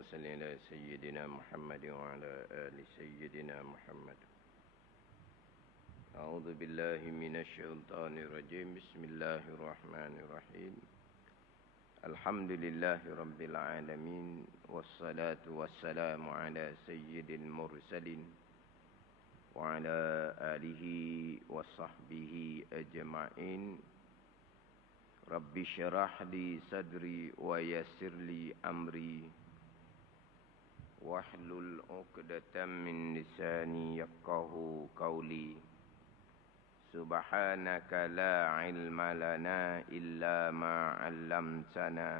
اللهم صل على سيدنا محمد وعلى آل سيدنا محمد. أعوذ بالله من الشيطان الرجيم. بسم الله الرحمن الرحيم. الحمد لله رب العالمين، والصلاة والسلام على سيد المرسلين وعلى آله وصحبه أجمعين. رب اشرح لي صدري ويسر لي أمري واحلل عقدة من لساني يفقهوا قولي. سبحانك لا علم لنا إلا ما علمتنا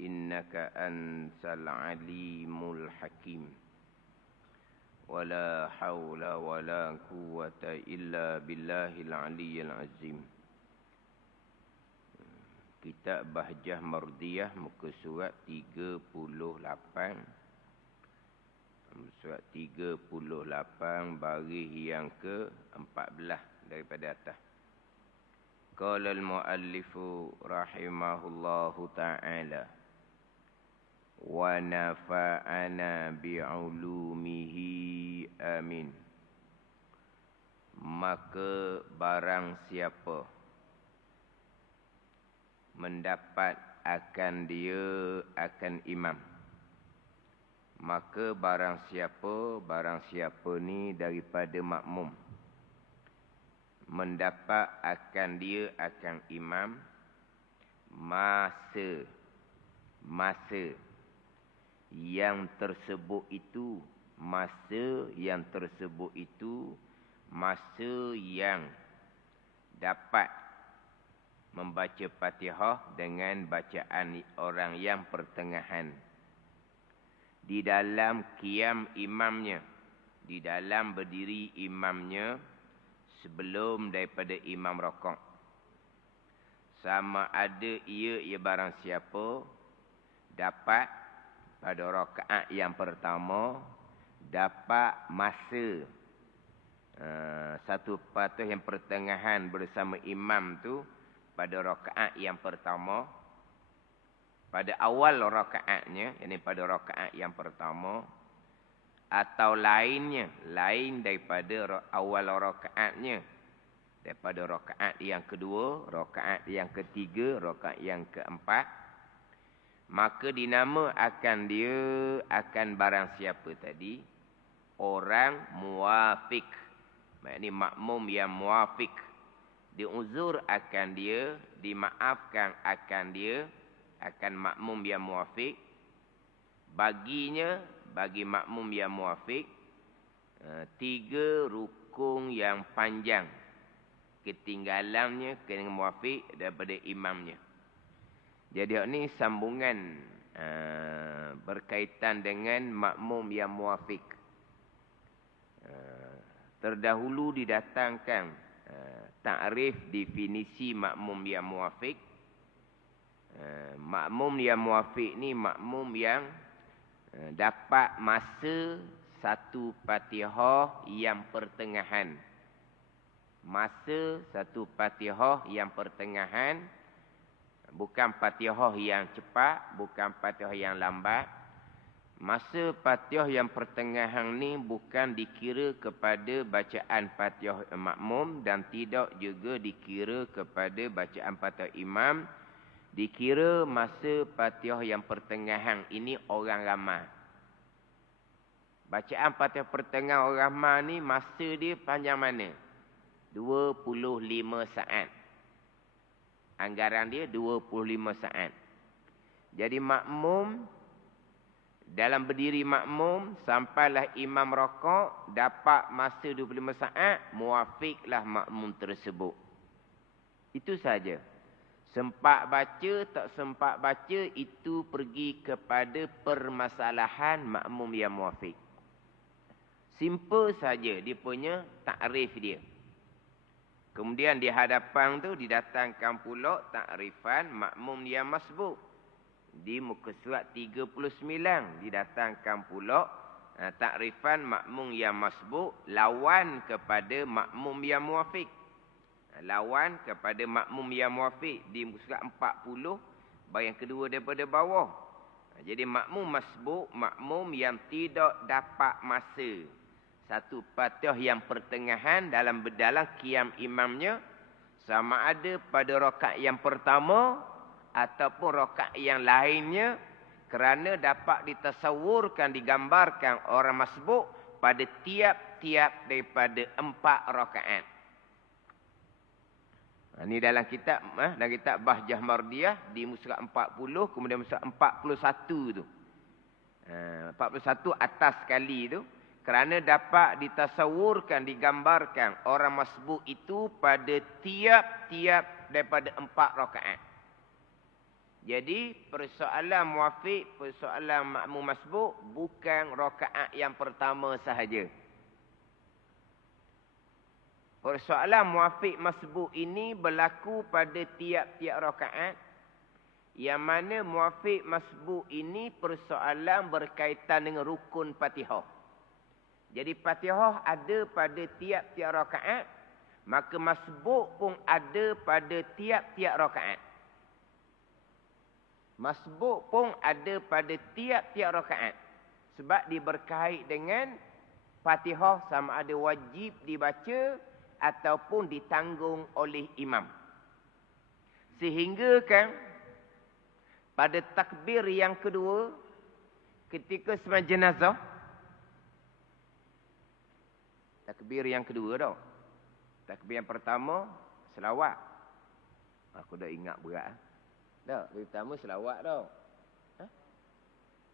إنك أنت العليم الحكيم. ولا حول ولا قوة إلا بالله العلي العظيم. Kitab Bahjah Mardiyah, muka surat 38. Surat 38, baris yang ke-14 daripada atas. Qala al-muallifu rahimahullahu ta'ala wa nafa'ana bi'ulumihi amin. Maka barang siapa mendapat akan dia akan imam, maka barang siapa ni daripada makmum mendapat akan dia akan imam masa yang tersebut itu masa yang dapat membaca Fatihah dengan bacaan orang yang pertengahan di dalam qiyam imamnya, di dalam berdiri imamnya sebelum daripada imam rakaat. Sama ada ia barang siapa dapat pada rakaat yang pertama dapat masa satu patah yang pertengahan bersama imam tu pada rakaat yang pertama, pada awal rakaatnya, yakni pada rakaat yang pertama, atau lain daripada awal rakaatnya, daripada rakaat yang kedua, rakaat yang ketiga, rakaat yang keempat, maka dinama akan dia akan barang siapa tadi orang muwafiq, maknanya makmum yang muwafiq, diuzur akan dia, dimaafkan akan dia, akan makmum yang muwafiq. Baginya, bagi makmum yang muwafiq, 3 rukun yang panjang ketinggalannya kena muwafiq daripada imamnya. Jadi ini sambungan berkaitan dengan makmum yang muwafiq. Terdahulu didatangkan takrif definisi makmum yang muwafiq. Makmum yang muwafiq ni makmum yang dapat masa satu Fatihah yang pertengahan. Masa satu Fatihah yang pertengahan, bukan Fatihah yang cepat, bukan Fatihah yang lambat. Masa Fatihah yang pertengahan ni bukan dikira kepada bacaan Fatihah makmum dan tidak juga dikira kepada bacaan Fatihah imam. Dikira masa Fatihah yang pertengahan ini orang ramai. Bacaan Fatihah pertengahan orang ramai ni masa dia panjang mana? 25 saat. Anggaran dia 25 saat. Jadi makmum, dalam berdiri makmum sampailah imam rakaat dapat masa 25 saat, muwafiqlah makmum tersebut. Itu saja. Sempat baca, tak sempat baca, itu pergi kepada permasalahan makmum yang muwafiq. Simple saja dia punya takrif dia. Kemudian di hadapan tu didatangkan pula takrifan makmum yang masbuk. Di muka surat 39 didatangkan pula takrifan makmum yang masbuk lawan kepada makmum yang muwafiq. Lawan kepada makmum yang muwafiq di muka surat 40, baris kedua daripada bawah. Jadi makmum masbuk, makmum yang tidak dapat masa. Satu Fatihah yang pertengahan dalam qiyam imamnya, sama ada pada rakaat yang pertama ataupun rakaat yang lainnya, kerana dapat ditasawurkan, digambarkan orang masbuk pada tiap-tiap daripada 4 rakaat. Ini dalam kitab Bahjah Mardiyah di musrah 40, kemudian musrah 41 tu. 41 atas sekali tu. Kerana dapat ditasawurkan, digambarkan orang masbuk itu pada tiap-tiap daripada 4 rakaat. Jadi persoalan muafiq, persoalan makmum masbuk bukan rakaat yang pertama sahaja. Persoalan muafiq masbuk ini berlaku pada tiap-tiap rakaat. Yang mana muafiq masbuk ini persoalan berkaitan dengan rukun Fatihah. Jadi Fatihah ada pada tiap-tiap rakaat, maka masbuk pun ada pada tiap-tiap rakaat. Masbuk pun ada pada tiap-tiap rakaat. Sebab dia berkait dengan Fatihah sama ada wajib dibaca ataupun ditanggung oleh imam. Sehingga kan pada takbir yang kedua, ketika sembahyang jenazah, takbir yang kedua tau. Takbir yang pertama, selawat. Aku dah ingat berat. Tak, takbir pertama selawat tau.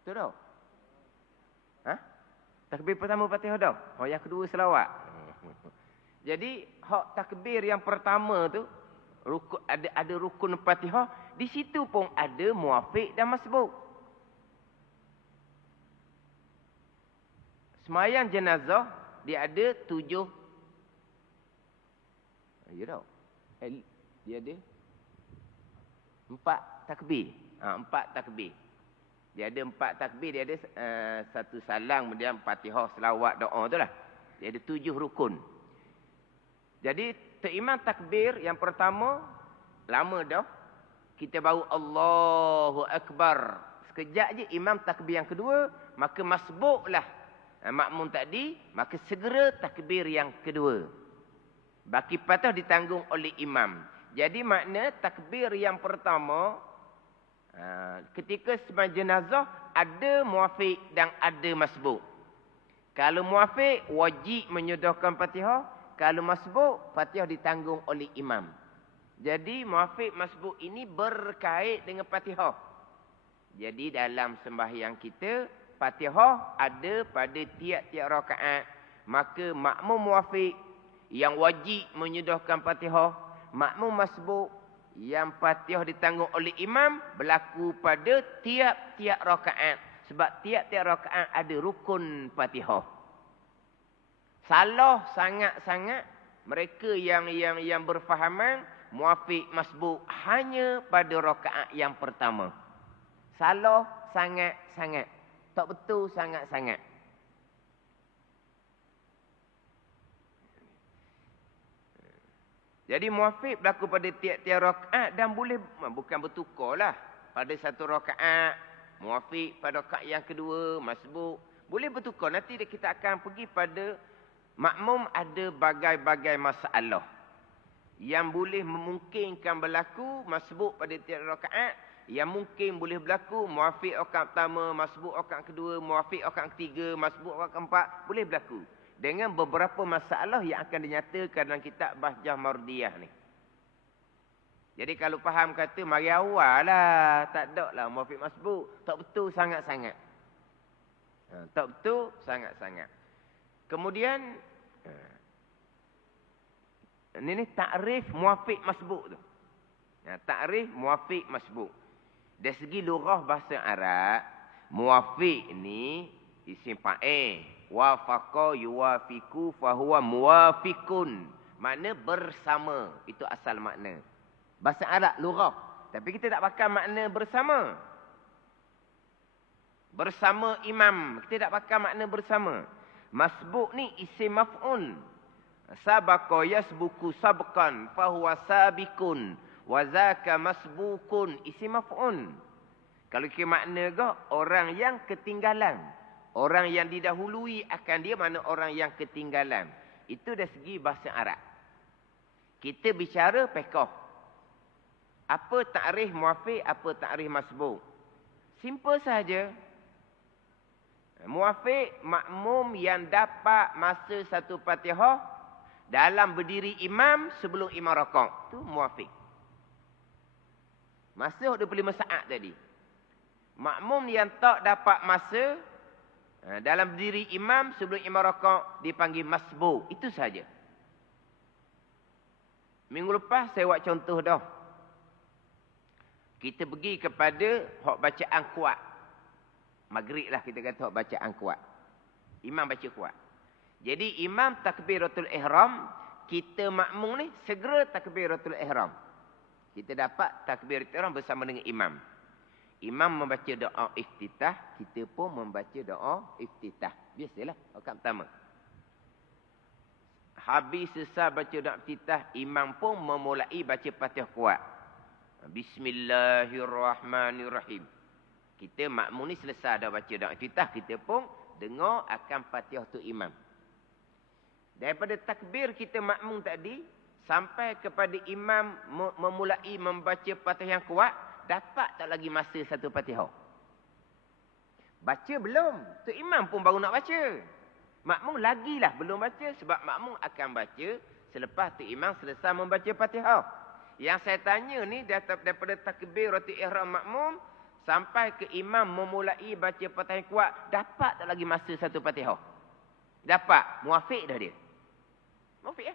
Betul tau? Takbir pertama Fatihah tau. Oh, yang kedua selawat. Jadi, hak takbir yang pertama tu, ada rukun Fatihah, di situ pun ada muafiq dan masbuk. Sembahyang jenazah, dia ada 7. Ya tau. Dia ada 4 takbir. 4 takbir. Dia ada 4 takbir, dia ada satu salang, kemudian Fatihah, selawat, doa tu lah. Dia ada 7 rukun. Jadi, terimam takbir yang pertama, lama dah. Kita baru Allahu Akbar. Sekejap je imam takbir yang kedua, maka masbuklah makmum tadi, maka segera takbir yang kedua. Baki patah ditanggung oleh imam. Jadi makna takbir yang pertama, ketika sembahyang jenazah, ada muafiq dan ada masbuk. Kalau muafiq, wajib menyodorkan Fatihah. Kalau masbuk, Fatihah ditanggung oleh imam. Jadi muafiq masbuk ini berkait dengan Fatihah. Jadi dalam sembahyang kita, Fatihah ada pada tiap-tiap rakaat. Maka makmum muafiq yang wajib menyodorkan Fatihah, makmum masbuk yang Fatihah ditanggung oleh imam berlaku pada tiap-tiap rakaat. Sebab tiap-tiap rakaat ada rukun Fatihah. Salah sangat-sangat mereka yang berfahaman muafiq masbuk hanya pada rakaat yang pertama. Salah sangat-sangat. Tak betul sangat-sangat. Jadi muafiq berlaku pada tiap-tiap rakaat dan boleh, bukan bertukarlah. Pada satu rakaat muafiq, pada rakaat yang kedua masbuk, boleh bertukar. Nanti kita akan pergi pada makmum ada bagai-bagai masalah yang boleh memungkinkan berlaku masbuk pada tiap rakaat, yang mungkin boleh berlaku muafiq rakaat pertama, masbuk rakaat kedua, muafiq rakaat ketiga, masbuk rakaat keempat, boleh berlaku. Dengan beberapa masalah yang akan dinyatakan dalam kitab Bahjah Mardiyah ni. Jadi kalau faham kata mari awal lah, tak ada lah muafiq masbuk, tak betul sangat-sangat. Tak betul sangat-sangat. Kemudian ini takrif muafiq masbuk tu. Takrif muafiq masbuk. Dari segi lughah bahasa Arab, muafiq ni isim fa'il. Wafaqa yuwafiqu fahuwa muwafiqun. Makna bersama. Itu asal makna. Bahasa Arab lughah. Tapi kita tak pakai makna bersama. Bersama imam. Kita tak pakai makna bersama. Masbuk ni isim maf'un. Sabaqa yasbuku sabqan fahuwa sabiqun wa zaka masbukun, isim maf'un. Kalau kira makna kau, orang yang ketinggalan. Orang yang didahului akan dia mana orang yang ketinggalan. Itu dari segi bahasa Arab. Kita bicara pekoh. Apa ta'rif muwafiq, apa ta'rif masbuk. Simple saja. Muwafiq, makmum yang dapat masa satu Fatihah dalam berdiri imam sebelum imam rakaat. Itu muwafiq. Masa 25 saat tadi. Makmum yang tak dapat masa dalam berdiri imam sebelum imam rakaat dipanggil masbuk. Itu saja. Minggu lepas saya buat contoh dah. Kita pergi kepada hak bacaan kuat. Maghrib lah kita kata hak bacaan kuat. Imam baca kuat. Jadi imam takbiratul ihram, kita makmum ni segera takbiratul ihram. Kita dapat takbiratul ihram bersama dengan imam. Imam membaca doa iftitah, kita pun membaca doa iftitah. Biasalah, rakaat pertama. Habis selesai baca doa iftitah, imam pun memulai baca Fatihah kuat. Bismillahirrahmanirrahim. Kita makmum ni selesai dah baca doa iftitah, kita pun dengar akan Fatihah tu imam. Daripada takbir kita makmum tadi sampai kepada imam memulai membaca Fatihah yang kuat, dapat tak lagi masa satu Fatihah? Baca belum? Tu imam pun baru nak baca. Makmum lagilah belum baca sebab makmum akan baca selepas tu imam selesai membaca Fatihah. Yang saya tanya ni daripada takbiratul ihram makmum sampai ke imam memulai baca Fatihah kuat, dapat tak lagi masa satu Fatihah? Dapat. Muwafiq dah dia. Muwafiq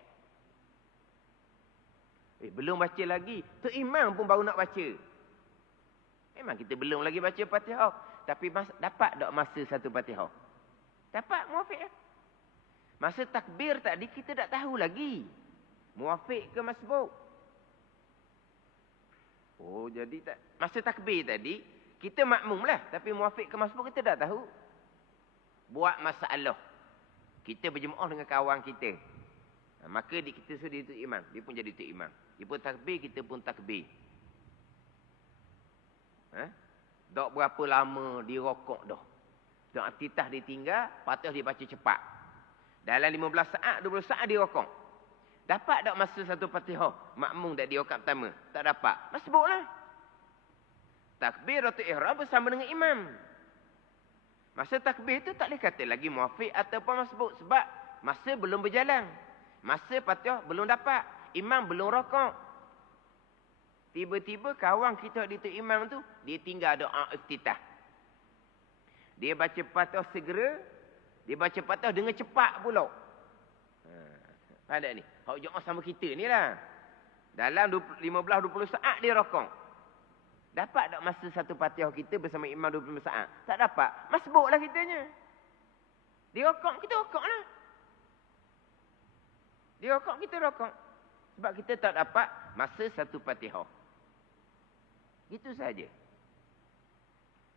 belum baca lagi. Tu imam pun baru nak baca. Memang kita belum lagi baca Fatihah. Tapi dapat tak masa satu Fatihah? Dapat. Muwafiq Masa takbir tadi kita tak tahu lagi. Muwafiq ke masbuk? Oh, jadi tak. Masa takbir tadi, kita makmum lah. Tapi muwafiq ke masbuk kita tak tahu. Buat masalah. Kita berjemaah dengan kawan kita. Maka kita suruh dia tu imam. Dia pun jadi tu imam. Dia pun takbir, kita pun takbir. Tak berapa lama dia rokok dah. Doa iftitah dia tinggal, patut dia baca cepat. Dalam 15 saat, 20 saat dia rokok. Dapat tak masa satu Fatihah? Makmum dah dia rakaat pertama. Tak dapat. Masbuklah. Takbiratul ihram bersama dengan imam. Masa takbir tu tak boleh kata lagi muwafiq ataupun masbuk. Sebab masa belum berjalan. Masa Fatihah belum dapat. Imam belum rokok. Tiba-tiba kawan kita di tu imam tu, dia tinggal doa iftitah. Dia baca Fatihah segera. Dia baca Fatihah dengan cepat pula. Faham tak ni? Hak jemaah sama kita ni lah. Dalam 15-20 saat dia rokok. Dapat tak masa satu Fatihah kita bersama imam 25 saat? Tak dapat. Masbuk lah kitanya. Dia rokok, kita rokok lah. Dia rokok, kita rokok. Sebab kita tak dapat masa satu Fatihah. Gitu saja.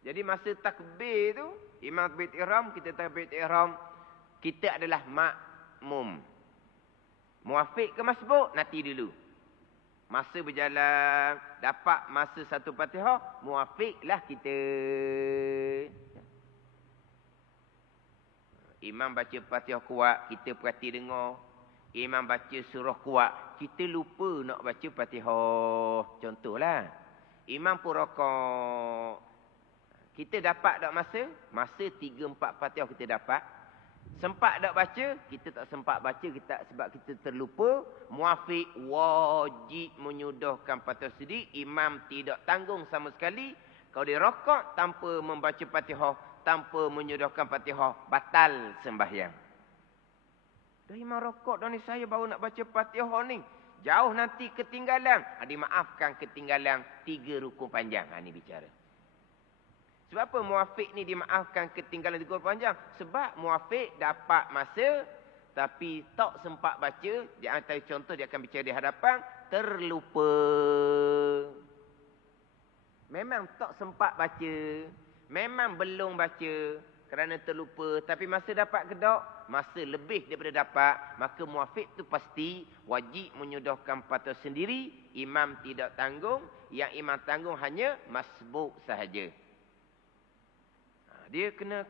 Jadi masa takbir tu, imam takbir ihram, kita takbir ihram, kita adalah makmum. Muwafiq ke masbuk? Nanti dulu. Masa berjalan, dapat masa satu Fatihah, muwafiqlah kita. Imam baca Fatihah kuat, kita perhati dengar. Imam baca surah kuat, kita lupa nak baca Fatihah. Contohlah. Imam pun rokok. Kita dapat tak masa? Masa 3-4 Fatihah kita dapat. Sempat tak baca? Kita tak sempat baca sebab kita terlupa. Muwafiq wajib menyudahkan Fatihah sendiri. Imam tidak tanggung sama sekali. Kalau dia rokok tanpa membaca Fatihah, tanpa menyudahkan Fatihah, batal sembahyang. Dah imam rokok dah ni, saya baru nak baca Fatihah ni. Jauh nanti ketinggalan. Dimaafkan ketinggalan 3 rukun panjang. Ni bicara. Sebab apa muwafiq ni dimaafkan ketinggalan 3 rukun panjang? Sebab muwafiq dapat masa tapi tak sempat baca. Di antara contoh dia akan bicara di hadapan, terlupa. Memang tak sempat baca. Memang belum baca kerana terlupa. Tapi masa dapat kedok, masa lebih daripada dapat, maka muwafiq tu pasti wajib menyudahkan Fatihah sendiri. Imam tidak tanggung. Yang imam tanggung hanya masbuk sahaja. Dia kena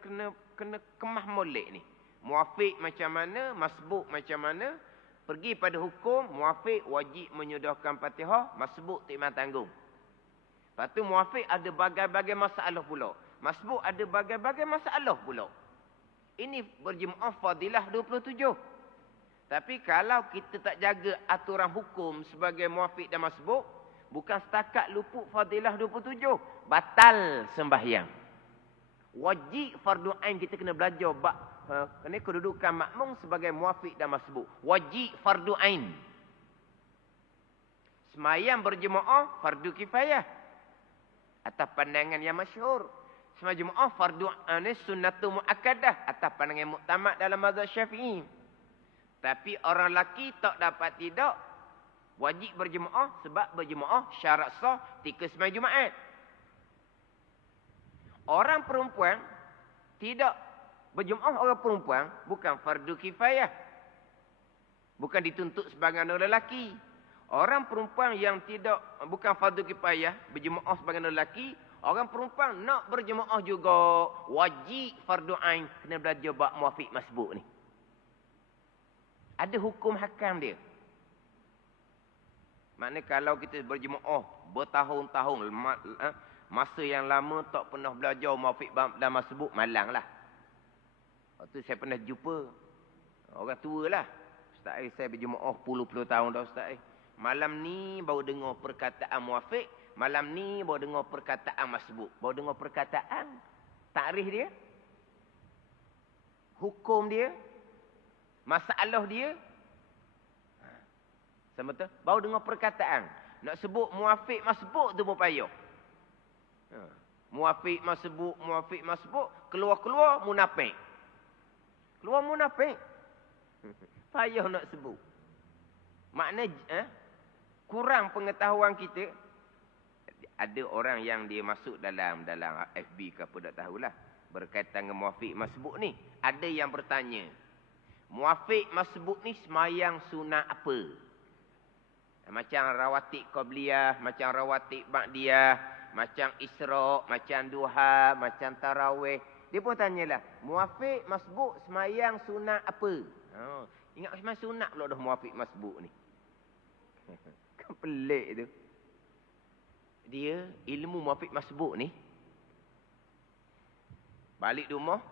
kemah molek ni. Muafiq macam mana, masbuk macam mana. Pergi pada hukum, muafiq wajib menyodorkan Fatihah, masbuk tak imam tanggung. Lepas tu muafiq ada bagai-bagai masalah pula. Masbuk ada bagai-bagai masalah pula. Ini berjemaah fadilah 27. Tapi kalau kita tak jaga aturan hukum sebagai muafiq dan masbuk, bukan setakat luput fadilah 27. Batal sembahyang. Wajib fardu ain kita kena belajar kerana kedudukan makmum sebagai muafiq dan masbuk. Wajib fardu ain. Semayang berjemaah fardu kifayah. Atas pandangan yang masyhur. Semayang jemaah fardu ain sunnatul muakkadah atas pandangan muktamad dalam mazhab Syafi'i. Tapi orang lelaki tak dapat tidak wajib berjemaah sebab berjemaah syarat sah ketika sembahyang Jumaat. Orang perempuan tidak berjemaah, orang perempuan bukan fardu kifayah. Bukan dituntut sebagai orang lelaki. Orang perempuan yang tidak bukan fardu kifayah berjemaah sebagai lelaki, orang perempuan nak berjemaah juga wajib fardu ain kena belajar bab muafiq masbuk ni. Ada hukum hakam dia. Maknanya kalau kita berjemaah bertahun-tahun, masa yang lama tak pernah belajar muafiq dan masbuk, malanglah. Waktu saya pernah jumpa orang tua lah. Ustaz saya berjemaah puluh-puluh tahun dah Ustaz. Malam ni baru dengar perkataan muafiq, malam ni baru dengar perkataan masbuk. Baru dengar perkataan, takrif dia, hukum dia, masalah dia. Sama betul? Baru dengar perkataan. Nak sebut muafiq masbuk tu pun payah. Muafiq masbuk, keluar-keluar munafik. Keluar munafik. Payah nak sebut. Makna kurang pengetahuan kita. Ada orang yang dia masuk dalam FB ke apa tak tahulah. Berkaitan dengan muafiq masbuk ni. Ada yang bertanya. Muafiq masbuk ni semayang sunat apa? Macam rawatib qabliyah, macam rawatib ba'diyah, macam isra', macam duha, macam tarawih. Dia pun tanyalah, muafiq masbuk semayang sunat apa? Ingat semayang sunat pula dah muafiq masbuk ni. Kan pelik tu. Dia ilmu muafiq masbuk ni, balik rumah,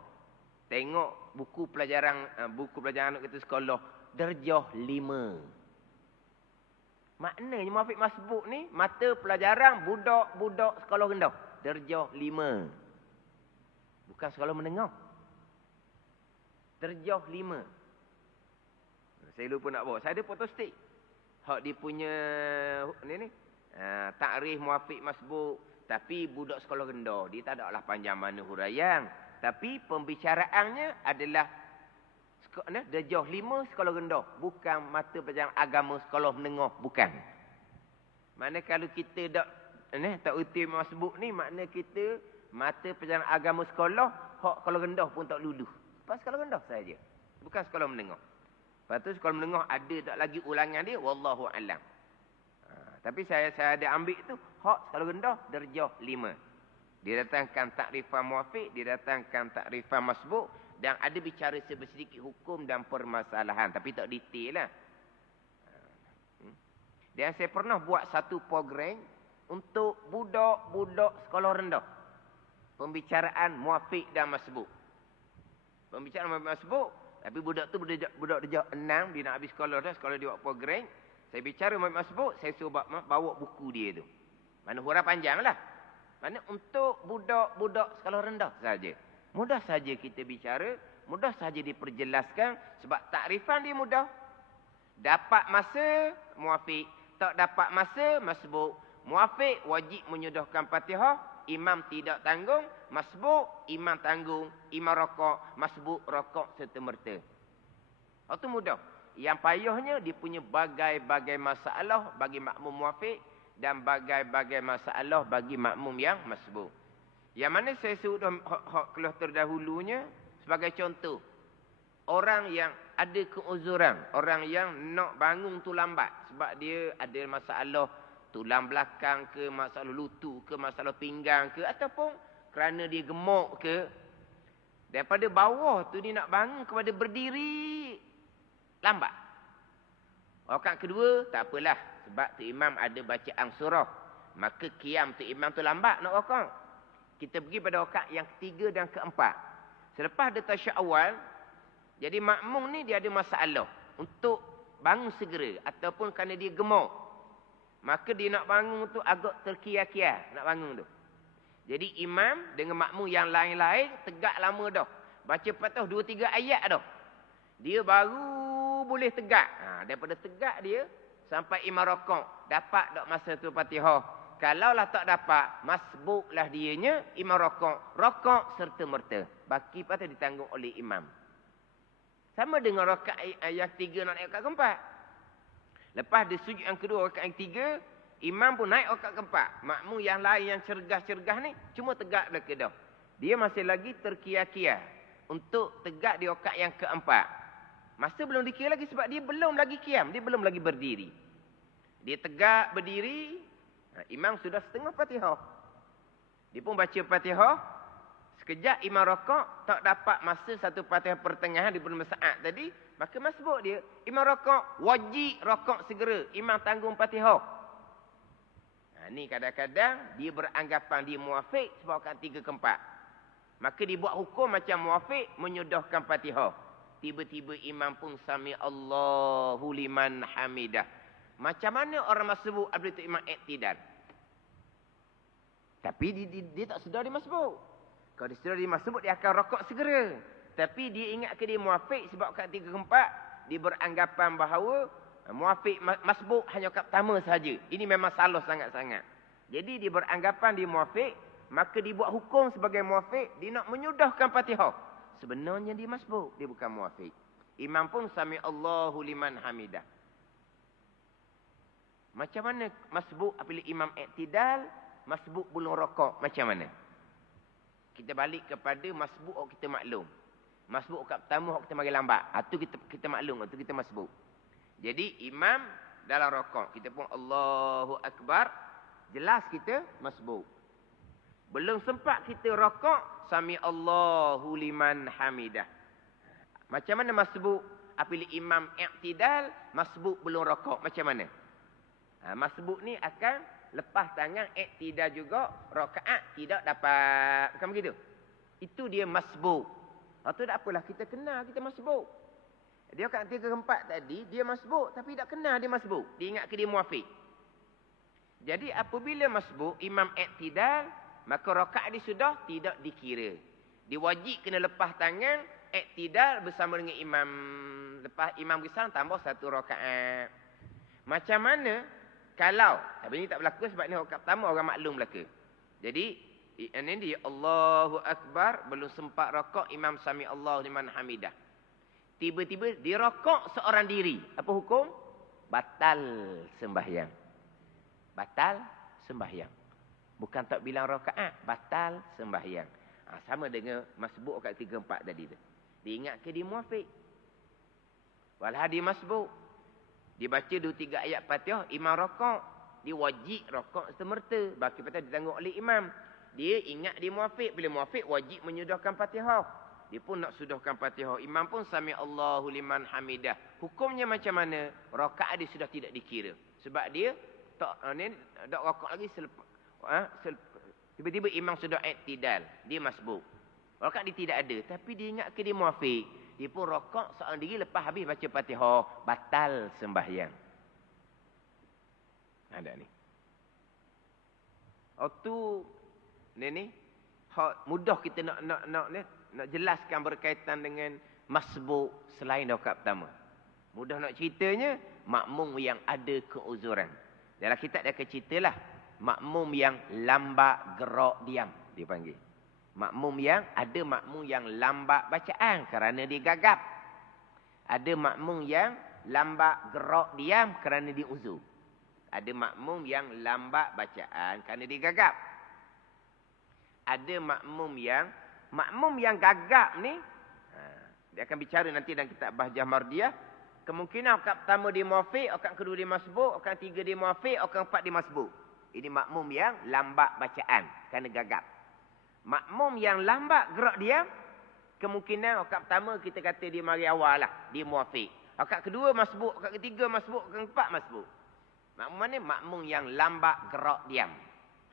tengok buku pelajaran anak kita sekolah, darjah 5. Maknanya muafiq masbuk ni, mata pelajaran budak-budak sekolah rendah. Darjah 5. Bukan sekolah menengah. Darjah 5. Saya lupa nak bawa. Saya ada fotostik. Hak dia punya takrif muafiq masbuk. Tapi budak sekolah rendah. Dia tak ada lah panjang mana huraian. Tapi pembicaraannya adalah darjah 5 sekolah rendah. Bukan mata pelajaran agama sekolah menengah. Bukan. Makna kalau kita tak uti masbuk ni, makna kita mata pelajaran agama sekolah, hak sekolah rendah pun tak luluh. Pas sekolah rendah saja. Bukan sekolah menengah. Lepas tu sekolah menengah ada tak lagi ulangan dia, wallahu alam. Tapi saya ada ambil tu, hak sekolah rendah, darjah 5. Dia datangkan takrifan muafiq, dia datangkan takrifan masbuk, dan ada bicara sedikit hukum dan permasalahan. Tapi tak detail lah. Dan saya pernah buat satu program untuk budak-budak sekolah rendah. Pembicaraan muafiq dan masbuk. Pembicaraan muafiq masbuk. Tapi budak tu budak darjah 6. Dia nak habis sekolah dah. Sekolah dia buat program. Saya bicara muafiq masbuk. Saya suruh bawa buku dia tu. Mana huruf panjang lah. Mana untuk budak-budak sekolah rendah saja. Mudah saja kita bicara, mudah saja diperjelaskan sebab takrifan dia mudah. Dapat masa muafiq, tak dapat masa masbuk. Muafiq wajib menyodorkan Fatihah, imam tidak tanggung, masbuk imam tanggung, imam rakaat, masbuk rakaat serta merta. Itu mudah. Yang payahnya dia punya bagai-bagai masalah bagi makmum muafiq dan bagai-bagai masalah bagi makmum yang masbuk. Yang mana saya sudah keluar terdahulunya sebagai contoh. Orang yang ada keuzuran, orang yang nak bangun tu lambat sebab dia ada masalah tulang belakang ke, masalah lutut ke, masalah pinggang ke, ataupun kerana dia gemuk ke, Daripada bawah tu dia nak bangun kepada berdiri. Lambat. Rakaat kedua, tak apalah. Sebab tu imam ada bacaan surah. Maka qiyam tu imam tu lambat nak rakaat. Kita pergi pada rakaat yang ketiga dan keempat. Selepas dia tasyahud awal, jadi makmum ni dia ada masalah untuk bangun segera. Ataupun kerana dia gemuk. Maka dia nak bangun tu agak terkiar-kiar nak bangun tu. Jadi imam dengan makmum yang lain-lain tegak lama dah. Baca Fatihah 2-3 ayat dah. Dia baru boleh tegak. Daripada tegak dia sampai imam rakaat. Dapat tak masa tu Fatihah? Kalaulah tak dapat, masbuklah dianya imam rakaat. Rakaat serta merta. Baki patut ditanggung oleh imam. Sama dengan rakaat yang ketiga nak naik rakaat keempat. Lepas dia sujud yang kedua rakaat yang ketiga, imam pun naik rakaat keempat. Makmum yang lain yang cergas-cergas ni cuma tegak belaka dah. Dia masih lagi terkiar-kiar untuk tegak di rakaat yang keempat. Masa belum dikira lagi sebab dia belum lagi qiyam, dia belum lagi berdiri. Dia tegak berdiri, imam sudah setengah Fatihah. Dia pun baca Fatihah, sekejap imam rakaat tak dapat masa satu Fatihah pertengahan di belum saat tadi, maka masbuk dia. Imam rakaat wajib rakaat segera, imam tanggung Fatihah. Ni kadang-kadang dia beranggapan dia muafiq sebab rakaat 3 ke 4. Maka dibuat hukum macam muafiq menyudahkan Fatihah. Tiba-tiba imam pun sami Allahu liman hamidah. Macam mana orang masbuk apabila itu imam iktidal? Tapi dia tak sedar dia masbuk. Kalau dia sedar dia masbuk, dia akan rakaat segera. Tapi dia ingat ke dia muafiq sebab rakaat 3 ke 4, dia beranggapan bahawa muafiq masbuk hanya rakaat pertama sahaja. Ini memang salah sangat-sangat. Jadi dia beranggapan dia muafiq, maka dibuat hukum sebagai muafiq, dia nak menyudahkan Fatihah. Sebenarnya dia masbuk, dia bukan muafiq. Imam pun sami Allahu liman hamidah. Macam mana masbuk apabila imam iktidal, masbuk belum rakaat, macam mana? Kita balik kepada masbuk kita maklum. Masbuk rakaat pertama kita mari lambat. Itu kita maklum, itu kita masbuk. Jadi imam dalam rakaat, kita pun Allahu Akbar, jelas kita masbuk. Belum sempat kita rakaat, sami Allahu liman hamidah. Macam mana masbuk apabila imam iktidal, masbuk belum rakaat, macam mana? Masbuk ni akan lepas tangan iktidal juga, rakaat tidak dapat. Bukan begitu? Itu dia masbuk. Itu tak apalah, kita kenal kita masbuk. Dia rakaat 3 ke 4 tadi, dia masbuk tapi tak kenal dia masbuk. Dia ingat ke dia muafiq. Jadi apabila masbuk, imam iktidal, maka rakaat dia sudah tidak dikira. Dia wajib kena lepas tangan iktidal bersama dengan imam. Lepas imam besar tambah 1 rakaat. Macam mana kalau, tapi ini tak berlaku sebab ni rakaat pertama orang maklum belaka. Jadi ini dia Allahu Akbar, belum sempat rakaat, imam sami Allahu liman hamidah. Tiba-tiba dia rakaat seorang diri. Apa hukum? Batal sembahyang. Batal sembahyang. Bukan tak bilang rakaat, batal sembahyang. Sama dengan masbuk rakaat 3 4 tadi tu. Dia ingat ke dia muafiq. Walau dia masbuk, dia baca 2-3 ayat Fatihah, imam rakaat, dia wajib rakaat semerta. Baki Fatihah ditanggung oleh imam. Dia ingat dia muafiq, bila muafiq wajib menyudahkan Fatihah. Dia pun nak sudahkan Fatihah. Imam pun sami Allahu liman hamidah. Hukumnya macam mana? Rakaat dia sudah tidak dikira. Sebab dia tak rakaat lagi selepas tiba-tiba imam sudah iktidal, dia masbuk. Rakaat dia tidak ada, tapi dia ingat ke dia muafiq. Dia pun rakaat seorang diri lepas habis baca Fatihah, batal sembahyang. Ada ni. Tu ni mudah kita nak jelaskan berkaitan dengan masbuk selain rakaat pertama. Mudah nak ceritanya, makmum yang ada keuzuran. Dalam kitab dia akan ceritalah makmum yang lambat gerak diam, dia panggil. Makmum yang lambat bacaan kerana dia gagap. Ada makmum yang lambat gerak diam kerana dia uzur. Ada makmum yang lambat bacaan kerana dia gagap. Ada makmum yang gagap ni, dia akan bicara nanti dalam kitab Bahjah Mardiyah. Kemungkinan rakaat pertama dia muafiq, rakaat kedua dia masbuk, rakaat tiga dia muafiq, rakaat empat dia masbuk. Ini makmum yang lambat bacaan kerana gagap. Makmum yang lambat gerak diam kemungkinan rakaat pertama kita kata dia mari awal lah. Dia muafiq. Rakaat kedua masbuk. Rakaat ketiga masbuk. Rakaat keempat masbuk. Makmum mana? Makmum yang lambat gerak diam.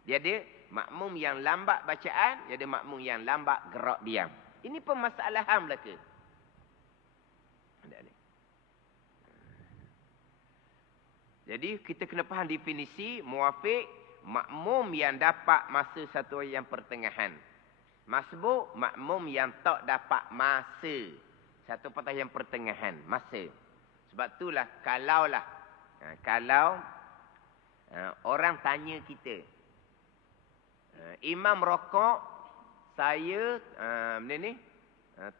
Dia ada makmum yang lambat bacaan. Dia ada makmum yang lambat gerak diam. Ini permasalahan belaka. Jadi kita kena faham definisi muafiq, makmum yang dapat masa satu yang pertengahan. Masbuk, makmum yang tak dapat masa satu patah yang pertengahan, masa. Sebab itulah kalau orang tanya kita, imam rokok, saya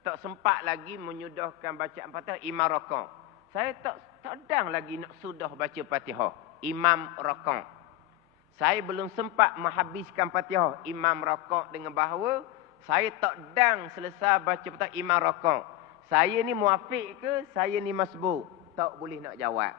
tak sempat lagi menyudahkan bacaan Fatihah, imam rokok. Saya tak sedang lagi nak sudah baca Fatihah, imam rokok. Saya belum sempat menghabiskan Fatihah, imam rokok, dengan bahawa saya tak sedang selesai baca Fatihah, imam rokok. Saya ni muafiq ke saya ni masbuk? Tak boleh nak jawab.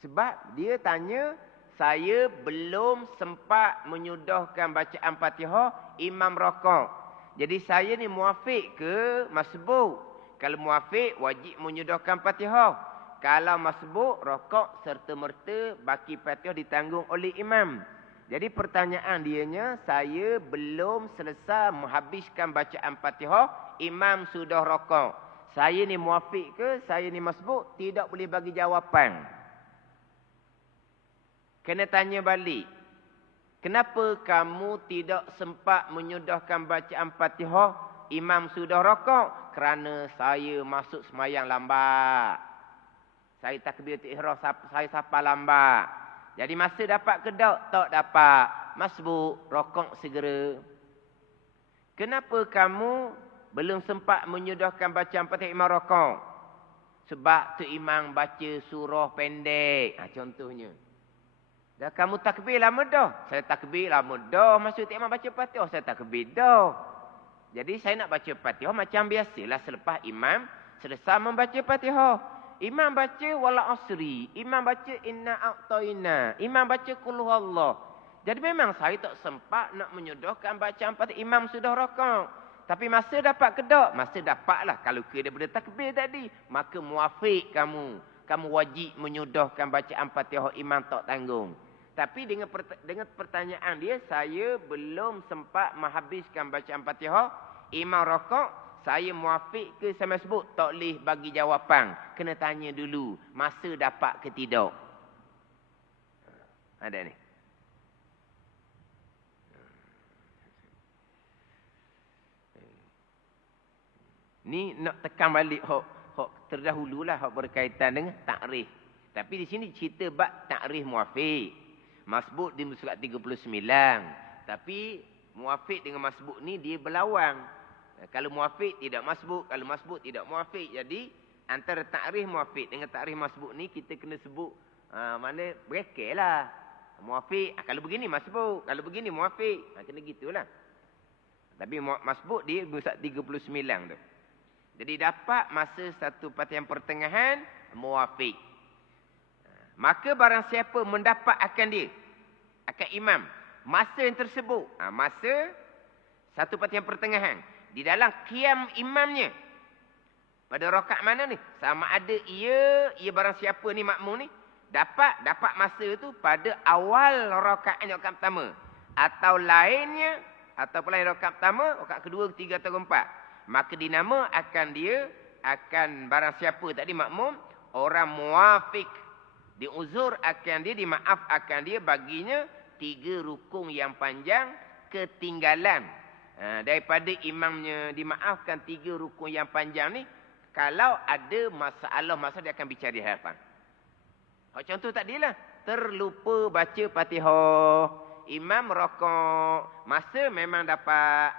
Sebab dia tanya, saya belum sempat menyudahkan bacaan Fatihah, imam rokok. Jadi saya ni muafiq ke masbuk? Kalau muafiq, wajib menyudahkan Fatihah. Kalau masbuk, rokok serta-merta baki Fatihah ditanggung oleh imam. Jadi pertanyaan dianya, saya belum selesai menghabiskan bacaan Fatihah, imam sudah rokok. Saya ni muafiq ke saya ni masbuk? Tidak boleh bagi jawapan. Kena tanya balik. Kenapa kamu tidak sempat menyudahkan bacaan Fatihah, imam sudah rokok? Kerana saya masuk semayang lambat. Saya takbiratul ihram, saya safar lambat. Jadi masa dapat ke tak? Tak dapat. Masbuk, rokok segera. Kenapa kamu belum sempat menyudahkan bacaan Fatihah, imam rokok? Sebab tu imam baca surah pendek. Contohnya. Dah kamu takbir lama dah. Saya takbir lama dah. Maksud imam baca Fatihah, saya takbir dah. Jadi saya nak baca Fatihah macam biasalah selepas imam selesai membaca Fatihah. Imam baca wala asri, imam baca inna a'tayna, imam baca qul huwallah. Jadi memang saya tak sempat nak menyudahkan bacaan Fatihah, imam sudah rakaat. Tapi masa dapat ke tak? Masa dapatlah. Kalau ke daripada takbir tadi, maka muafiq kamu. Kamu wajib menyudahkan bacaan Fatihah, imam tak tanggung. Tapi dengan pertanyaan dia, saya belum sempat menghabiskan bacaan Fatihah, imam rakaat, saya muafiq ke saya masbuk? Tak boleh bagi jawapan. Kena tanya dulu, masa dapat ke tidak. Ada ni. Ni nak tekan balik hak terdahululah, hak berkaitan dengan takrif. Tapi di sini cerita bab takrif muafiq. Masbuk di surat 39. Tapi muafiq dengan masbuk ni dia berlawan. Kalau muafiq tidak masbuk, kalau masbuk tidak muafiq. Jadi antara takrif muafiq dengan takrif masbuk ni kita kena sebut mana bracket lah. Muafiq, kalau begini masbuk, kalau begini muafiq. Kena gitulah. Tapi masbuk dia surat 39 tu. Jadi dapat masa satu Fatihah pertengahan, muafiq. Maka barang siapa mendapat akan dia, akan imam, masa yang tersebut, masa satu Fatihah pertengahan, di dalam qiyam imamnya, pada rakaat mana ni? Sama ada ia barang siapa ni makmum ni, dapat masa tu pada awal rakaat pertama. Atau lainnya, ataupun lain rakaat pertama, rakaat kedua, ketiga atau keempat. Maka dinama akan dia, akan barang siapa tadi makmum, orang muafiq. Diuzur akan dia, dimaaf akan dia, baginya 3 rukun yang panjang ketinggalan. Daripada imamnya dimaafkan 3 rukun yang panjang ni, kalau ada masalah dia akan bicara di hadapan. Contoh tadilah, terlupa baca Fatihah, imam rakaat, masa memang dapat.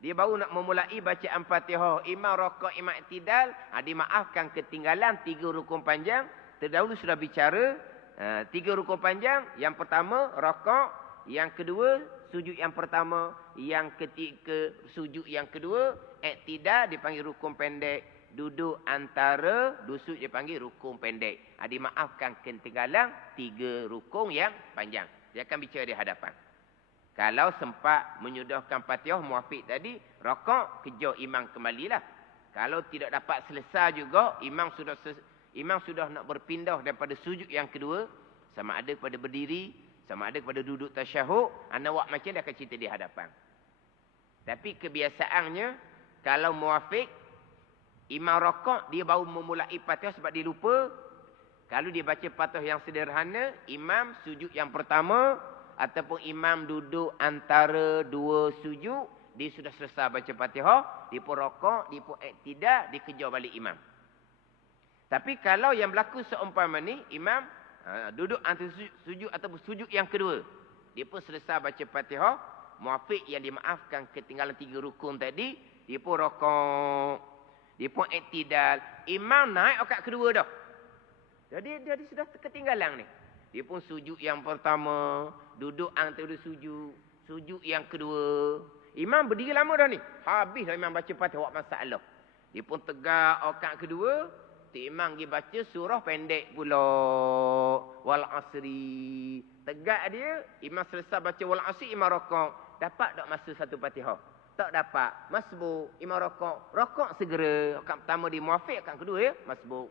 Dia baru nak memulai bacaan Fatihah, imam rakaat, imam i'tidal, dimaafkan ketinggalan 3 rukun panjang. Terdahulu sudah bicara 3 rukun panjang. Yang pertama rakaat, yang kedua sujud yang pertama, yang ketiga sujud yang kedua, i'tidal dipanggil rukun pendek, duduk antara dusuk dipanggil rukun pendek. Dimaafkan ketinggalan 3 rukun yang panjang. Dia akan bicara di hadapan. Kalau sempat menyudahkan Fatihah muafiq tadi, rokok, kejar imam kembalilah. Kalau tidak dapat selesai juga, imam sudah nak berpindah daripada sujud yang kedua, sama ada kepada berdiri, sama ada kepada duduk tasyahud, anda buat macam dia akan cerita di hadapan. Tapi kebiasaannya, kalau muafiq, imam rokok, dia baru memulai Fatihah sebab dia lupa. Kalau dia baca Fatihah yang sederhana, imam sujud yang pertama, ataupun imam duduk antara dua sujud, dia sudah selesai baca Fatihah, dia pun rokok, dia pun iktidak, dia kejar balik imam. Tapi kalau yang berlaku seumpama ni, imam duduk antara sujud ataupun sujud yang kedua, dia pun selesai baca Fatihah, muafiq yang dimaafkan ketinggalan 3 rukun tadi, dia pun rokok, dia pun iktidal, imam naik rakaat kedua dah. Jadi dia sudah ketinggalan ni. Dia pun sujud yang pertama, duduk antara sujud yang kedua. Imam berdiri lama dah ni. Habis dah imam baca Fatihah buat masalah. Dia pun tegak rakaat kedua, imam pergi baca surah pendek pula. Wal asri. Tegak dia, imam selesai baca wal asri, imam rokok. Dapat tak masa satu Fatihah? Tak dapat. Masbuk, imam rokok. Rokok segera. Rakaat pertama dia muafiq, rakaat kedua ya, masbuk.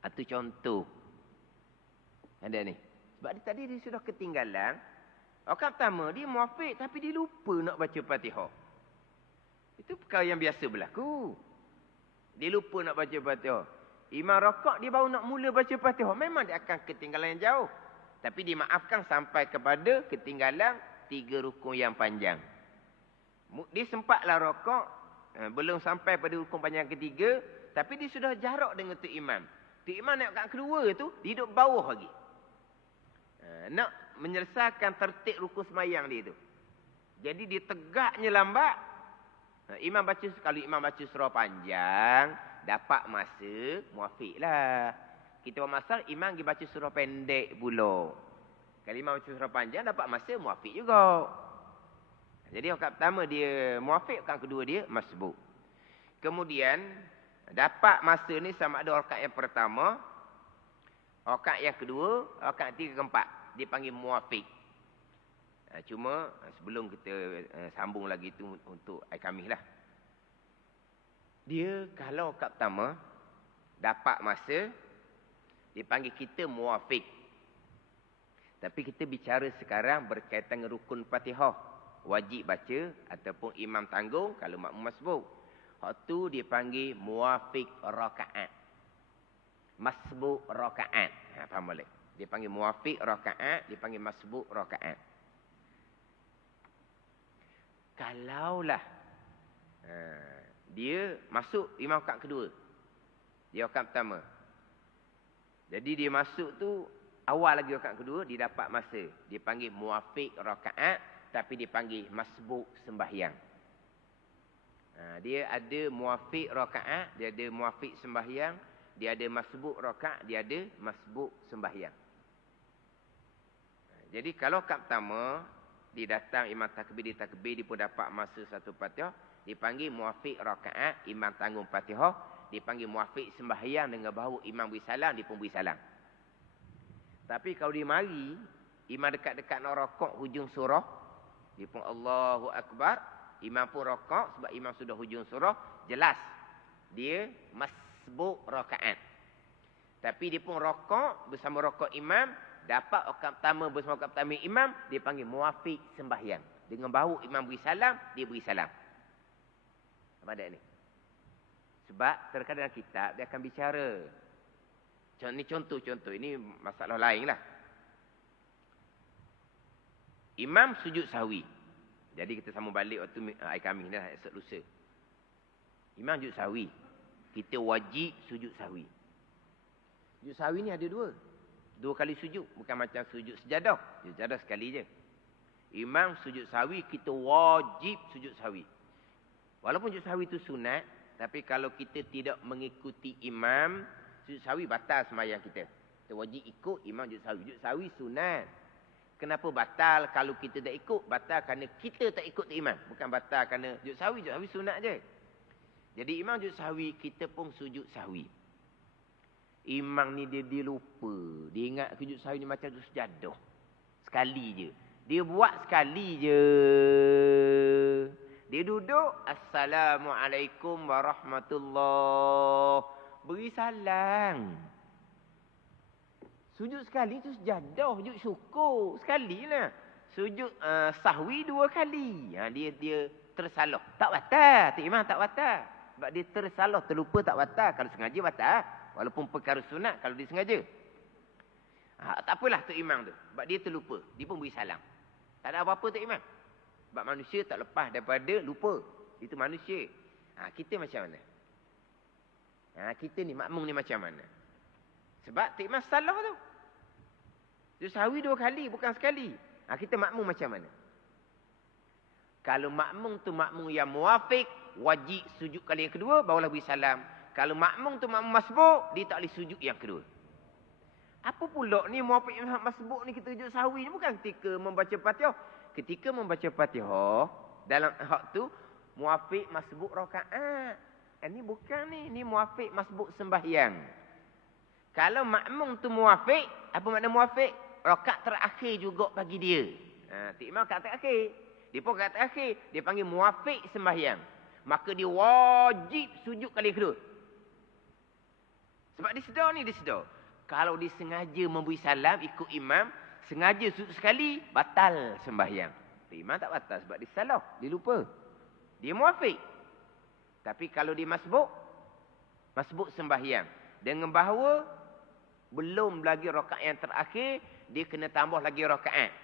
Itu contoh. Ada ni. Sebab dia tadi dia sudah ketinggalan. Rakaat pertama dia muafiq tapi dia lupa nak baca Fatihah. Itu perkara yang biasa berlaku. Dia lupa nak baca Fatihah. Imam rakaat dia baru nak mula baca Fatihah. Memang dia akan ketinggalan yang jauh. Tapi dimaafkan sampai kepada ketinggalan 3 rukun yang panjang. Dia sempatlah rakaat, belum sampai pada rukun panjang ketiga, tapi dia sudah jarak dengan tu imam. Tu imam nak kat kedua tu, dia duduk bawah lagi. Nak menyelesaikan tertib rukun semayang dia tu. Jadi dia tegaknya lambat. Imam baca, kalau imam baca surah panjang, dapat masa, muafiq lah. Kita buat masalah, imam pergi baca surah pendek pula. Kalau imam baca surah panjang, dapat masa, muafiq juga. Jadi rakaat pertama dia muafiq, rakaat kedua dia masbuk. Kemudian, dapat masa ni sama ada rakaat yang pertama, rakaat yang kedua, rakaat 3 ke 4. Dia panggil muafiq. Cuma sebelum kita sambung lagi tu untuk air Khamis lah. Dia kalau rakaat pertama dapat masa, dia panggil kita muafiq. Tapi kita bicara sekarang berkaitan dengan rukun Fatihah. Wajib baca ataupun imam tanggung kalau makmum masbuk. Hak tu dia panggil muafiq rakaat. Masbuk rakaat. Faham boleh? Dia panggil muafiq rakaat, dia panggil masbuk rakaat. Kalaulah dia masuk imam rakaat kedua. Dia rakaat pertama. Jadi dia masuk tu awal lagi rakaat kedua, dia dapat masa. Dia panggil muafiq rakaat, tapi dia panggil masbuk sembahyang. Dia ada muafiq rakaat, dia ada muafiq sembahyang, dia ada masbuk rakaat, dia ada masbuk sembahyang. Jadi kalau rakaat pertama, dia datang imam takbir, dia pun dapat masa satu Fatihah, dipanggil muafiq rakaat, imam tanggung Fatihah, dipanggil muafiq sembahyang dengan bahawa imam beri salam, dia pun beri salam. Tapi kalau dia mari, imam dekat-dekat nak rokok hujung surah, dia pun Allahu Akbar, imam pun rokok sebab imam sudah hujung surah, jelas dia masbuk rakaat. Tapi dia pun rokok bersama rokok imam, dapat rakaat pertama bersama rakaat pertama imam, dia panggil muafiq sembahyang. Dengan bahawa imam beri salam, dia beri salam. Apa ada ni? Sebab terkadang kitab dia akan bicara. Ini contoh-contoh, ini masalah lain lah. Imam sujud sahwi. Jadi kita sambung balik waktu air Khamis dah, esok lusa. Imam sujud sahwi. Kita wajib sujud sahwi. Sujud sahwi ni ada dua. 2 kali sujud. Bukan macam sujud sejadah. Sejadah sekali je. Imam sujud sahwi, kita wajib sujud sahwi. Walaupun sujud sahwi itu sunat, tapi kalau kita tidak mengikuti imam, sujud sahwi batal sembahyang kita. Kita wajib ikut imam sujud sahwi. Sujud sahwi sunat. Kenapa batal kalau kita tak ikut? Batal kerana kita tak ikut imam. Bukan batal kerana sujud sahwi sunat je. Jadi imam sujud sahwi, kita pun sujud sahwi. Imam ni dia lupa. Dia ingat sujud sahwi ni macam tu sejadah. Sekali je. Dia buat sekali je. Dia duduk, Assalamualaikum warahmatullahi. Beri salam. Sujud sekali tu sejadah, sujud syukur sekalilah. Sujud sahwi 2 kali. Dia tersalah. Tak batal. Tok Imam tak batal. Sebab dia tersalah, terlupa tak batal. Kalau sengaja batal. Walaupun perkara sunat kalau dia sengaja. Tak apalah Tok Imam tu. Sebab dia terlupa. Dia pun beri salam. Tak ada apa-apa Tok Imam. Sebab manusia tak lepas daripada lupa. Itu manusia. Kita macam mana? Kita ni, makmum ni macam mana? Sebab Tok Imam salah tu. Dia sahwi 2 kali, bukan sekali. Kita makmum macam mana? Kalau makmum tu makmum yang muafiq, wajib sujud kali yang kedua, barulah beri salam. Kalau makmum tu makmum masbuk, dia tak boleh sujud yang kedua. Apa pula ni muafiq masbuk ni kita sujud sahwi ni bukan ketika membaca Fatihah. Ketika membaca Fatihah, dalam hak tu, muafiq masbuk rakaat. Ini bukan ni. Ni muafiq masbuk sembahyang. Kalau makmum tu muafiq, apa makna muafiq? Rakaat terakhir juga bagi dia. Tok Imam kat terakhir. Dia pun kat terakhir. Dia panggil muafiq sembahyang. Maka dia wajib sujud kali kedua. Sebab dia sedar ni, dia sedar. Kalau dia sengaja memberi salam, ikut imam, sengaja sujud sekali, batal sembahyang. Imam tak batal sebab dia salah, dia lupa. Dia muafiq. Tapi kalau dia masbuk sembahyang. Dengan bahawa belum lagi rakaat yang terakhir, dia kena tambah lagi rakaat.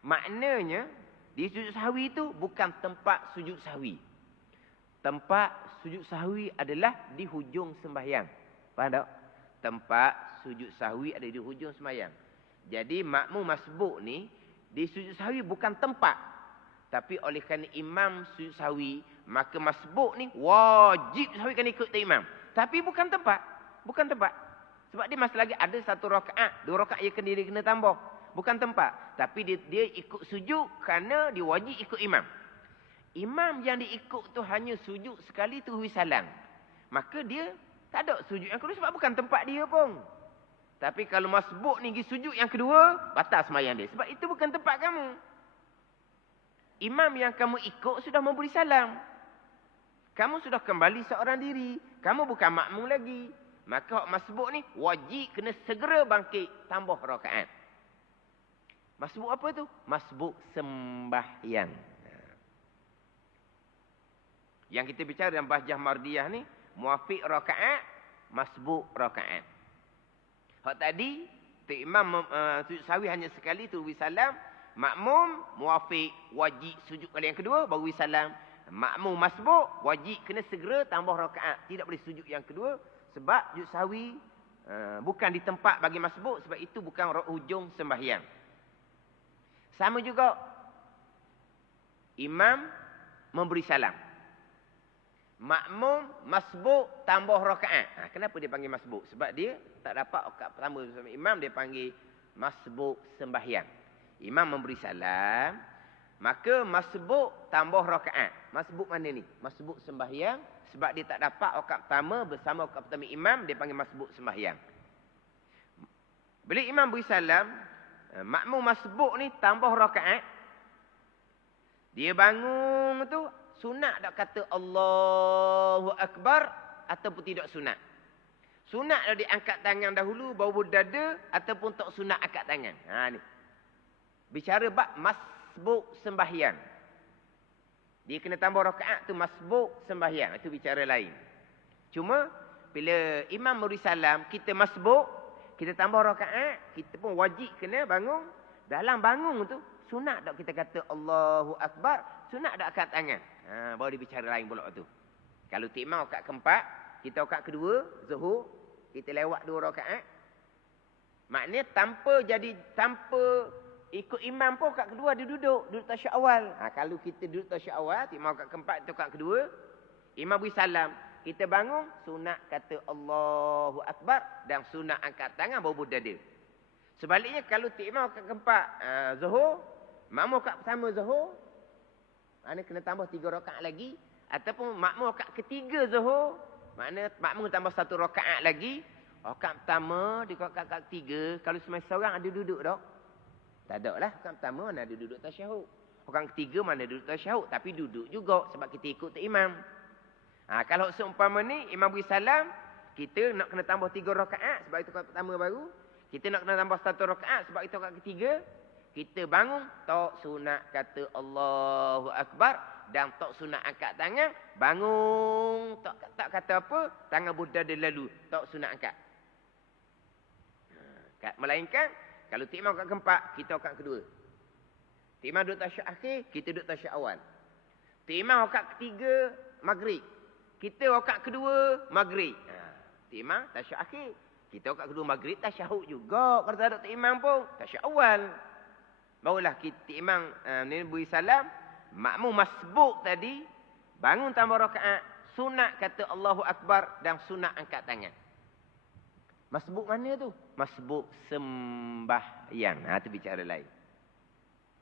Maknanya, di sujud sahwi itu bukan tempat sujud sahwi. Tempat sujud sahwi adalah di hujung sembahyang. Faham tak? Tempat sujud sahwi ada di hujung sembahyang. Jadi makmum masbuk ni, di sujud sahwi bukan tempat. Tapi oleh kerana imam sujud sahwi, maka masbuk ni wajib sahwi kena ikut imam. Tapi bukan tempat. Bukan tempat. Sebab dia masih lagi ada 1 rakaat, 2 rakaat yang dia kena tambah. Bukan tempat. Tapi dia ikut sujud kerana dia wajib ikut imam. Imam yang diikut tu hanya sujud sekali tu hui salam. Maka dia tak ada sujud yang kedua sebab bukan tempat dia pun. Tapi kalau masbuk ni pergi sujud yang kedua, batal sembahyang dia. Sebab itu bukan tempat kamu. Imam yang kamu ikut sudah memberi salam. Kamu sudah kembali seorang diri. Kamu bukan makmum lagi. Maka masbuk ni wajib kena segera bangkit tambah rakaat. Masbuk apa tu? Masbuk sembahyang. Yang kita bicara dalam bahjah mardiyah ni, muafiq rakaat, masbuk rakaat. Hak tadi, Tok Imam sujud sahwi hanya sekali tu beri salam. Makmum, muafiq, wajib sujud kali yang kedua, baru beri salam. Makmum masbuk, wajib kena segera tambah rakaat. Tidak boleh sujud yang kedua. Sebab sujud sahwi bukan di tempat bagi masbuk. Sebab itu bukan hujung sembahyang. Sama juga, imam memberi salam. Makmum masbuk tambah rakaat. Kenapa dia panggil masbuk? Sebab dia tak dapat rakaat pertama bersama imam, dia panggil masbuk sembahyang. Imam memberi salam, maka masbuk tambah rakaat. Masbuk mana ni? Masbuk sembahyang. Sebab dia tak dapat rakaat pertama bersama rakaat pertama imam, dia panggil masbuk sembahyang. Bila imam beri salam, makmum masbuk ni tambah rakaat. Dia bangun tu, sunat tak kata Allahu Akbar ataupun tidak sunat? Sunat dah diangkat tangan dahulu baru berdada ataupun tak sunat angkat tangan. Ni. Bicara bab masbuk sembahyang. Dia kena tambah rakaat tu masbuk sembahyang. Itu bicara lain. Cuma bila imam beri salam, kita masbuk, kita tambah rakaat, kita pun wajib kena bangun. Dalam bangun tu, sunat tak kita kata Allahu Akbar, sunat tak angkat tangan. Baru dia bicara lain pula tu. Kalau Tok Imam rakaat keempat, kita rakaat kedua, zuhur, kita lewat 2 rakaat. Maknanya tanpa ikut imam pun rakaat kedua dia duduk tasyahud awal. Kalau kita duduk tasyahud awal, Tok Imam rakaat keempat, kita rakaat kedua, imam beri salam, kita bangun, sunat kata Allahu Akbar dan sunat angkat tangan baru berdada. Sebaliknya kalau Tok Imam rakaat keempat, zuhur, makmum rakaat pertama zuhur, maknanya kena tambah 3 rakaat lagi. Ataupun makmum rakaat ketiga zuhur, maknanya makmum tambah 1 rakaat lagi. Rakaat pertama, di rakaat ketiga, kalau semai seorang ada duduk tak? Tak ada lah. Rakaat pertama mana ada duduk tasyahud. Orang ketiga mana duduk tasyahud. Tapi duduk juga sebab kita ikut tu imam. Kalau seumpama ni, imam beri salam, kita nak kena tambah 3 rakaat sebab itu rakaat pertama baru. Kita nak kena tambah 1 rakaat sebab itu rakaat ketiga. Kita bangun, tok sunat kata Allahu Akbar. Dan tok sunat angkat tangan. Bangun, tak kata apa, tangan Buddha dia lalu. Tok sunat angkat. Melainkan, kalau Tok Imam rakaat keempat, kita rakaat kedua. Tok Imam duduk tasyahud akhir, kita duduk tasyahud awal. Tok Imam rakaat ketiga, maghrib. Kita rakaat kedua, maghrib. Tok Imam tasyahud akhir. Kita rakaat kedua maghrib, tasyahud juga. Kalau tak ada Tok Imam pun, tasyahud awal. Barulah Tok Imam ni beri salam. Makmum masbuk tadi, bangun tambah rakaat. Sunat kata Allahu Akbar dan sunat angkat tangan. Masbuk mana tu? Masbuk sembahyang. Itu bicara lain.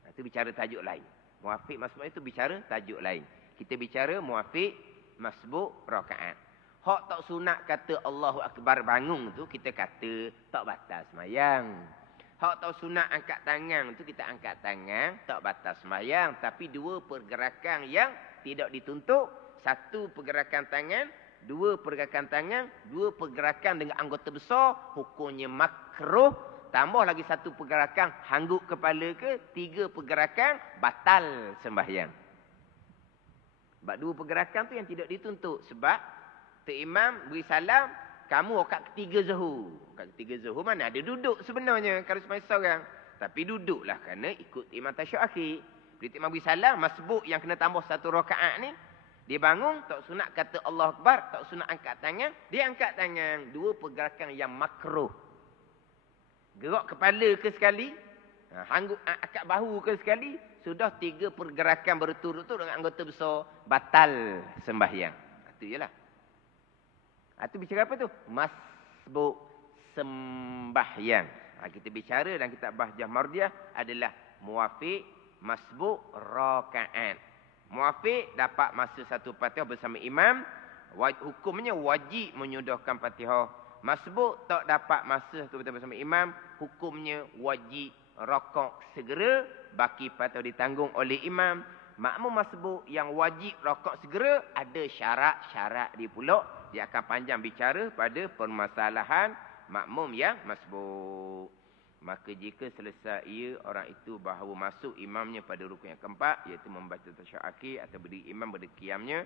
Itu bicara tajuk lain. Muafiq masbuk itu bicara tajuk lain. Kita bicara muafiq masbuk rakaat. Hak tak sunat kata Allahu Akbar bangun tu, kita kata tak batal sembahyang. Hak tak sunat angkat tangan tu, kita angkat tangan, tak batal sembahyang. Tapi 2 pergerakan yang tidak dituntut. 1 pergerakan tangan, 2 pergerakan tangan, 2 pergerakan dengan anggota besar, hukumnya makruh. Tambah lagi 1 pergerakan, hangguk kepala ke, 3 pergerakan, batal sembahyang. Sebab 2 pergerakan tu yang tidak dituntut. Sebab Tok Imam beri salam, kamu rakaat ketiga zuhur. Rakaat ketiga zuhur mana ada duduk sebenarnya kalau sembahyang seorang. Tapi duduklah kerana ikut Imam tasyahud akhir. Bila Tok Imam beri salam, masbuk yang kena tambah 1 rakaat ni, dia bangun, tak sunat kata Allah Akbar, tak sunat angkat tangan. Dia angkat tangan. 2 pergerakan yang makruh. Gerak kepala ke sekali. Hangguk akak bahu ke sekali. Sudah 3 pergerakan berturut-turut dengan anggota besar. Batal sembahyang. Itu je lah. Itu bicara apa tu? Masbuk sembahyang. Kita bicara dan kitab Bahjah Mardiah adalah muafiq masbuk rakaat. Muafiq dapat masa 1 Fatihah bersama imam. Hukumnya wajib menyudahkan Fatihah. Masbuk tak dapat masa 1 Fatihah bersama imam. Hukumnya wajib rakaat segera. Baki Fatihah ditanggung oleh imam. Makmum masbuk yang wajib rakaat segera. Ada syarat-syarat dia pula. Dia akan panjang bicara pada permasalahan makmum yang masbuk. Maka jika selesai ia, orang itu bahawa masuk imamnya pada rukun yang keempat, iaitu membaca tasyahud akhir atau berdiri imam pada qiyamnya,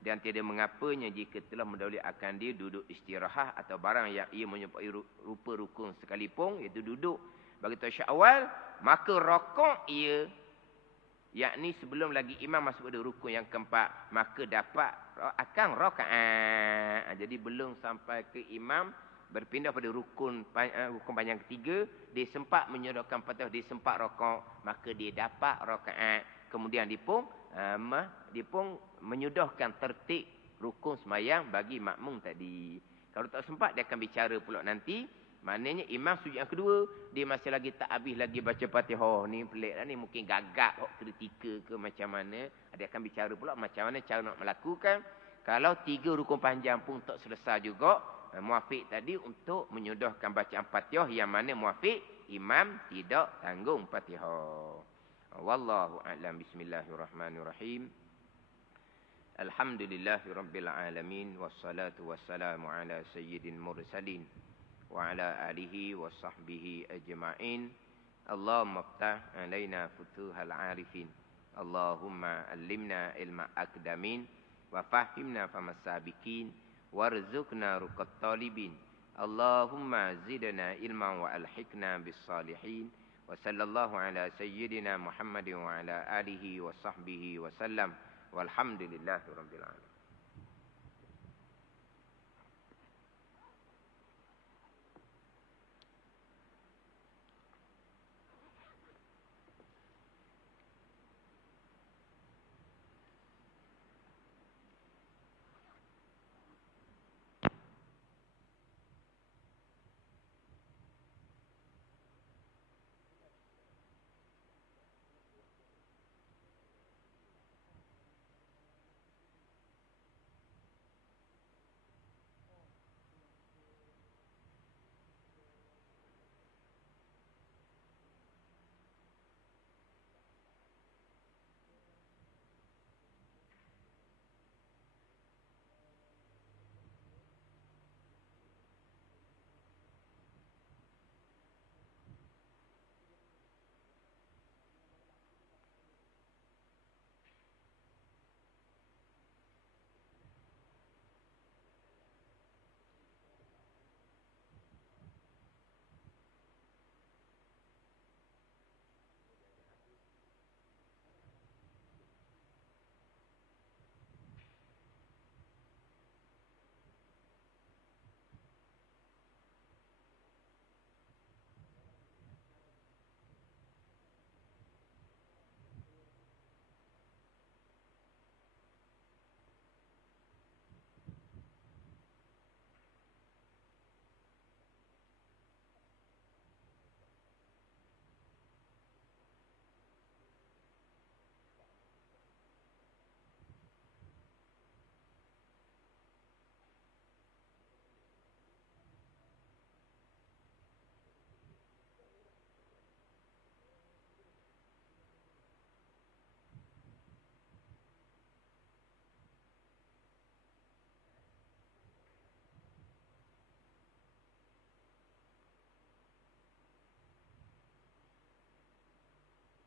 dan tiada mengapanya jika telah mendahului akan dia duduk istirahat atau barang yang ia menyerupai rupa rukun sekalipun, iaitu duduk bagi tasyahud awal, maka rakaat ia, yakni sebelum lagi imam masuk pada rukun yang keempat, maka dapat akan rakaat. Jadi belum sampai ke imam berpindah pada rukun panjang ketiga, dia sempat menyodorkan Fatihah, dia sempat rakaat, maka dia dapat rakaat. Kemudian dia pun menyudahkan tertib rukun sembahyang bagi makmum tadi. Kalau tak sempat, dia akan bicara pula nanti. Maknanya imam sujud yang kedua, dia masih lagi tak habis lagi baca Fatihah. Ni pelik lah ni, mungkin gagap kritikal ke macam mana. Dia akan bicara pula macam mana cara nak melakukan. Kalau 3 rukun panjang pun tak selesai juga, muafiq tadi untuk menyudahkan bacaan Fatihah, yang mana muafiq imam tidak tanggung Fatihah. Wallahu a'lam. Bismillahirrahmanirrahim. Alhamdulillahirabbil alamin, wassalatu wassalamu ala sayyidil mursalin wa ala alihi washabbihi ajma'in. Allahumma iftah alaina futuhal arifin. Allahumma allimna ilma akdamin wa fahimna famas sabiqin. Warzuqna ruqat talibin. Allahumma zidna ilman wa alhiqna bis salihin. Wa sallallahu ala sayyidina Muhammadin wa ala alihi wa sahbihi wa sallam. Walhamdulillahi rabbil alamin.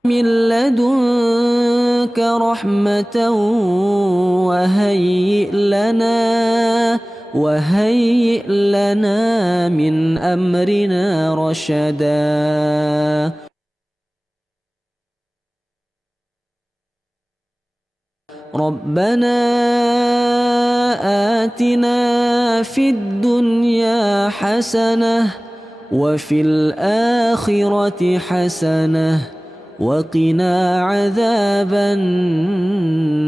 من لدنك رحمة وهيئ لنا من أمرنا رشدا ربنا آتنا في الدنيا حسنة وفي الآخرة حسنة وقنا عذاب النار